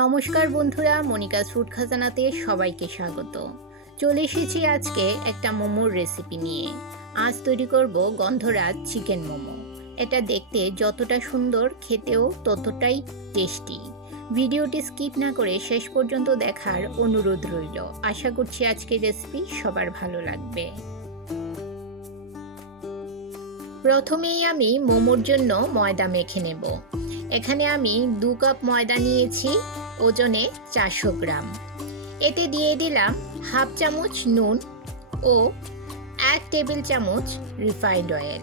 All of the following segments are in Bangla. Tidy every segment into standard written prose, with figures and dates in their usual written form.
নমস্কার বন্ধুরা, মনিকাস ফুড খাজানাতে সবাইকে স্বাগত। চলে এসেছি আজকে একটা মোমোর রেসিপি নিয়ে। আজ তৈরি করব গন্ধরাজ চিকেন মোমো। এটা দেখতে যতটা সুন্দর, খেতেও ততটাই টেস্টি। ভিডিওটি স্কিপ না করে শেষ পর্যন্ত দেখার অনুরোধ রইল। আশা করছি আজকের রেসিপি সবার ভালো লাগবে। প্রথমেই আমি মোমোর জন্য ময়দা মেখে নেব। এখানে আমি 2 কাপ ময়দা নিয়েছি, ওজনে 400 গ্রাম। এতে দিয়ে দিলাম হাফ চামচ নুন ও 1 টেবিল চামচ রিফাইন্ড অয়েল।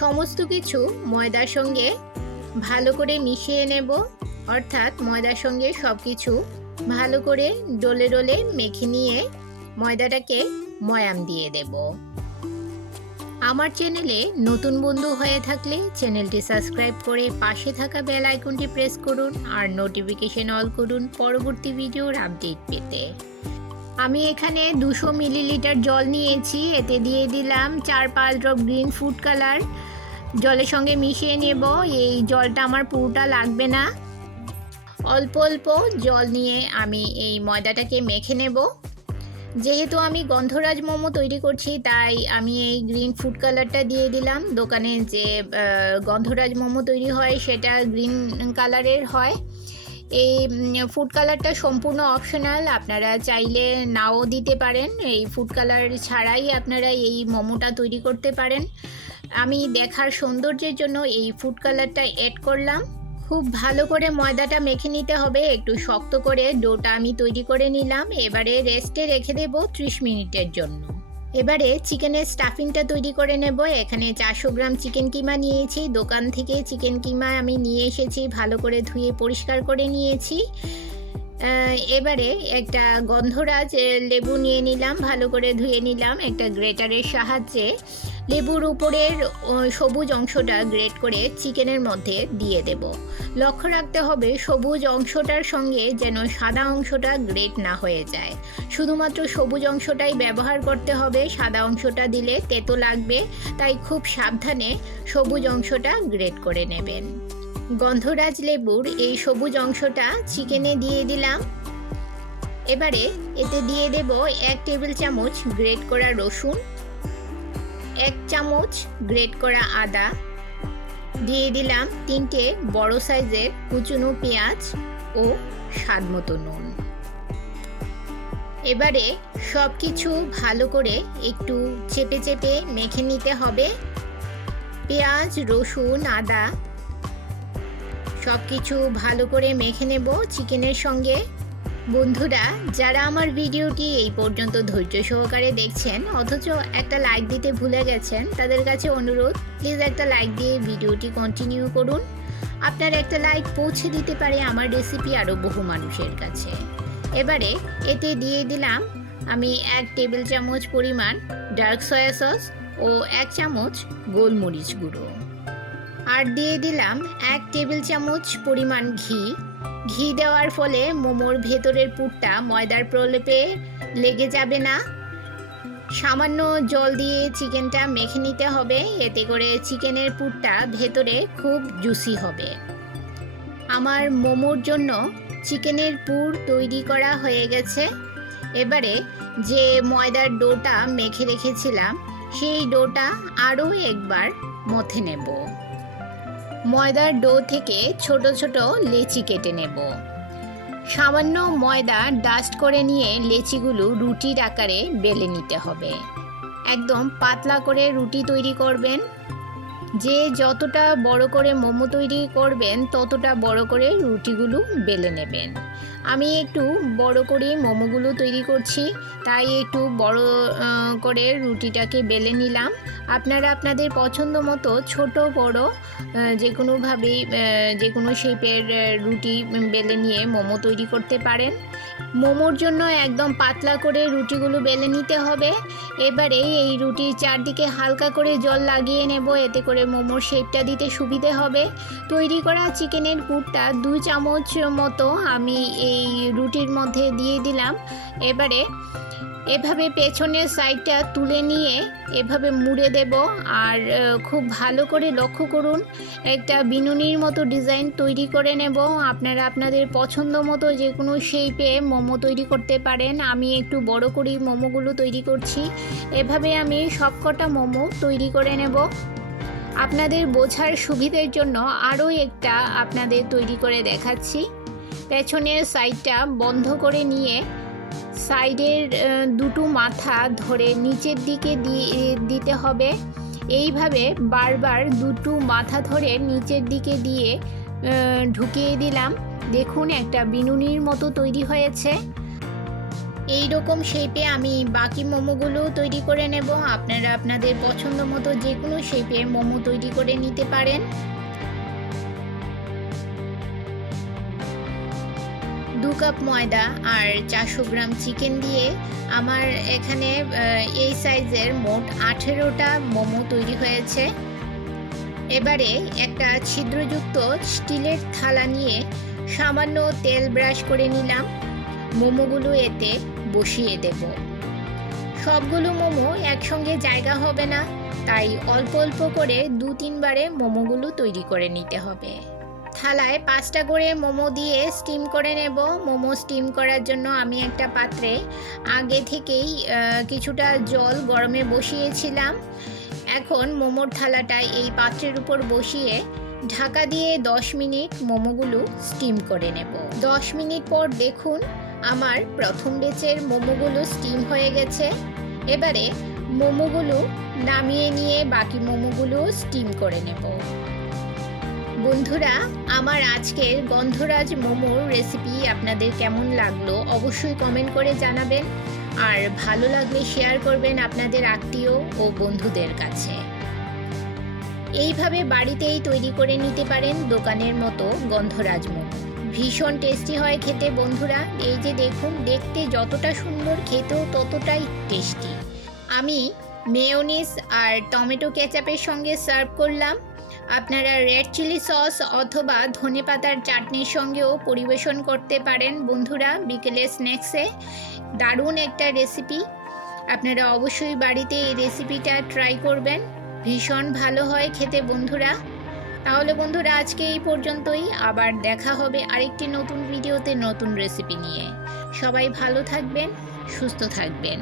সমস্ত কিছু ময়দার সঙ্গে ভালো করে মিশিয়ে নেব, অর্থাৎ ময়দার সঙ্গে সব কিছু ভালো করে ডলে ডলে মেখে নিয়ে ময়দাটাকে ময়াম দিয়ে দেব। আমার চ্যানেলে নতুন বন্ধু হয়ে থাকলে চ্যানেলটি সাবস্ক্রাইব করে পাশে থাকা বেল আইকনটি প্রেস করুন আর নোটিফিকেশন অল করুন পরবর্তী ভিডিওর আপডেট পেতে। আমি এখানে 200 মিলিলিটার জল নিয়েছি। এতে দিয়ে দিলাম 4-5 ড্রপ গ্রিন ফুড কালার। জলের সঙ্গে মিশিয়ে নেব। এই জলটা আমার পুরোটা লাগবে না, অল্প অল্প জল নিয়ে আমি এই ময়দাটাকে মেখে নেব। যেহেতু আমি গন্ধরাজ মোমো তৈরি করছি, তাই আমি এই গ্রিন ফুড কালারটা দিয়ে দিলাম। দোকানে যে গন্ধরাজ মোমো তৈরি হয় সেটা গ্রিন কালারের হয়। এই ফুড কালারটা সম্পূর্ণ অপশনাল, আপনারা চাইলে নাও দিতে পারেন। এই ফুড কালার ছাড়াই আপনারা এই মোমোটা তৈরি করতে পারেন। আমি দেখার সৌন্দর্যের জন্য এই ফুড কালারটা অ্যাড করলাম। খুব ভালো করে ময়দাটা মেখে নিতে হবে, একটু শক্ত করে ডোটা আমি তৈরি করে নিলাম। এবারে রেস্টে রেখে দেব 30 মিনিটের জন্য। এবারে চিকেনের স্টাফিংটা তৈরি করে নেব। এখানে 400 গ্রাম চিকেন কিমা নিয়েছি। দোকান থেকে চিকেন কিমা আমি নিয়ে এসেছি, ভালো করে ধুয়ে পরিষ্কার করে নিয়েছি। এবারে একটা গন্ধরাজ লেবু নিয়ে নিলাম, ভালো করে ধুয়ে নিলাম। একটা গ্রেটারের সাহায্যে লেবুর উপরের সবুজ অংশটা গ্রেট করে চিকেনের মধ্যে দিয়ে দেব। লক্ষ্য রাখতে হবে সবুজ অংশটার সঙ্গে যেন সাদা অংশটা গ্রেট না হয়ে যায়। শুধুমাত্র সবুজ অংশটাই ব্যবহার করতে হবে, সাদা অংশটা দিলে তেতো লাগবে, তাই খুব সাবধানে সবুজ অংশটা গ্রেট করে নেবেন। গন্ধরাজ লেবুর এই সবুজ অংশটা চিকেনে দিয়ে দিলাম। এবারে এতে দিয়ে দেব 1 টেবিল চামচ গ্রেট করা রসুন, 1 চামচ গ্রেট করা আদা, দিয়ে দিলাম 3টে বড় সাইজের কুচনো পেঁয়াজ ও স্বাদ মতো নুন। এবারে সব কিছু ভালো করে একটু চেপে চেপে মেখে নিতে হবে। পেঁয়াজ, রসুন, আদা সব কিছু ভালো করে মেখে নেব চিকেনের সঙ্গে। বন্ধুরা, যারা আমার ভিডিওটি এই পর্যন্ত ধৈর্য সহকারে দেখছেন অথচ একটা লাইক দিতে ভুলে গেছেন, তাদের কাছে অনুরোধ, প্লিজ একটা লাইক দিয়ে ভিডিওটি কন্টিনিউ করুন। আপনার একটা লাইক পৌঁছে দিতে পারে আমার রেসিপি আরও বহু মানুষের কাছে। এবারে এতে দিয়ে দিলাম আমি 1 টেবিল চামচ পরিমাণ ডার্ক সয়া সস ও 1 চামচ গোলমরিচ গুঁড়ো, আর দিয়ে দিলাম 1 টেবিল চামচ পরিমাণ ঘি। ঘি দেওয়ার ফলে মোমোর ভেতরের পুরটা ময়দার প্রলেপে লেগে যাবে না। সামান্য জল দিয়ে চিকেনটা মেখে নিতে হবে, এতে করে চিকেনের পুরটা ভেতরে খুব জুসি হবে। আমার মোমোর জন্য চিকেনের পুর তৈরি করা হয়ে গেছে। এবারে যে ময়দার ডোটা মেখে রেখেছিলাম সেই ডোটা আরও একবার মথে নেব। ময়দার ডো থেকে ছোট ছোট লেচি কেটে নেব। সামান্য ময়দা ডাস্ট করে নিয়ে লেচিগুলো রুটির আকারে বেলে নিতে হবে। একদম পাতলা করে রুটি তৈরি করবেন। যে যতটা বড় করে মোমো তৈরি করবেন ততটা বড় করে রুটিগুলো বেলে নেবেন। আমি একটু বড় করে মোমোগুলো তৈরি করছি, তাই একটু বড় করে রুটিটাকে বেলে নিলাম। আপনারা আপনাদের পছন্দ মতো ছোট বড় যে কোনোভাবেই যে কোনো শেপের রুটি বেলে নিয়ে মোমো তৈরি করতে পারেন। মোমোর জন্য একদম পাতলা করে রুটিগুলো বেলে নিতে হবে। এবারে এই রুটির চারদিকে হালকা করে জল লাগিয়ে নেব, এতে করে মোমোর শেপটা দিতে সুবিধে হবে। তৈরি করা চিকেনের পুরটা 2 চামচ মতো আমি এই রুটির মধ্যে দিয়ে দিলাম। এবারে এভাবে পেছনের সাইডটা তুলে নিয়ে এভাবে মুড়ে দেব। আর খুব ভালো করে লক্ষ্য করুন, একটা বিনুনির মতো ডিজাইন তৈরি করে নেব। আপনারা আপনাদের পছন্দ মতো যে কোনো শেপে মোমো তৈরি করতে পারেন। আমি একটু বড় করেই মোমোগুলো তৈরি করছি। এভাবে আমি সবকটা মোমো তৈরি করে নেব। আপনাদের বোঝার সুবিধের জন্য আরও একটা আপনাদের তৈরি করে দেখাচ্ছি। পেছনের সাইডটা বন্ধ করে নিয়ে সাইডের দুটো মাথা ধরে নিচের দিকে দিতে হবে। এইভাবে বারবার দুটো মাথা ধরে নিচের দিকে দিয়ে ঢুকিয়ে দিলাম। দেখুন একটা বিনুনির মতো তৈরি হয়েছে। এই রকম শেপে আমি বাকি মোমোগুলো তৈরি করে নেব। আপনারা আপনাদের পছন্দ মতো যে কোনো শেপের মোমো তৈরি করে নিতে পারেন। 2 কাপ ময়দা আর 400 গ্রাম চিকেন দিয়ে আমার এখানে এই সাইজের মোট 18টা মোমো তৈরি হয়েছে। এবারে একটা ছিদ্রযুক্ত স্টিলের থালা নিয়ে সামান্য তেল ব্রাশ করে নিলাম। মোমোগুলো এতে বসিয়ে দেব। সবগুলো মোমো একসঙ্গে জায়গা হবে না, তাই অল্প অল্প করে 2-3 বারে মোমোগুলো তৈরি করে নিতে হবে। থালায় 5টা করে মোমো দিয়ে স্টিম করে নেব। মোমো স্টিম করার জন্য আমি একটা পাত্রে আগে থেকেই কিছুটা জল গরমে বসিয়েছিলাম। এখন মোমোর থালাটা এই পাত্রের উপর বসিয়ে ঢাকা দিয়ে 10 মিনিট মোমোগুলো স্টিম করে নেব। 10 মিনিট পর দেখুন আমার প্রথম ব্যাচের মোমোগুলো স্টিম হয়ে গেছে। এবারে মোমোগুলো নামিয়ে নিয়ে বাকি মোমোগুলো স্টিম করে নেব। বন্ধুরা, আমার আজকের গন্ধরাজ মোমোর রেসিপি আপনাদের কেমন লাগলো অবশ্যই কমেন্ট করে জানাবেন। আর ভালো লাগলে শেয়ার করবেন আপনাদের আত্মীয় ও বন্ধুদের কাছে। এইভাবে বাড়িতেই তৈরি করে নিতে পারেন দোকানের মতো গন্ধরাজ মোমো। ভীষণ টেস্টি হয় খেতে বন্ধুরা। এই যে দেখুন, দেখতে যতটা সুন্দর খেতেও ততটাই টেস্টি। আমি মেয়োনিজ আর টমেটো কেচাপের সঙ্গে সার্ভ করলাম। আপনারা রেড চিলি সস অথবা ধনেপাতার চাটনির সঙ্গেও পরিবেশন করতে পারেন বন্ধুরা বিকেলের স্ন্যাক্সে। দারুণ একটা রেসিপি। আপনারা অবশ্যই বাড়িতে এই রেসিপিটা ট্রাই করবেন। ভীষণ ভালো হয় খেতে বন্ধুরা। তাহলে বন্ধুরা আজকে এই পর্যন্তই। আবার দেখা হবে আরেকটি নতুন ভিডিওতে নতুন রেসিপি নিয়ে। সবাই ভালো থাকবেন, সুস্থ থাকবেন।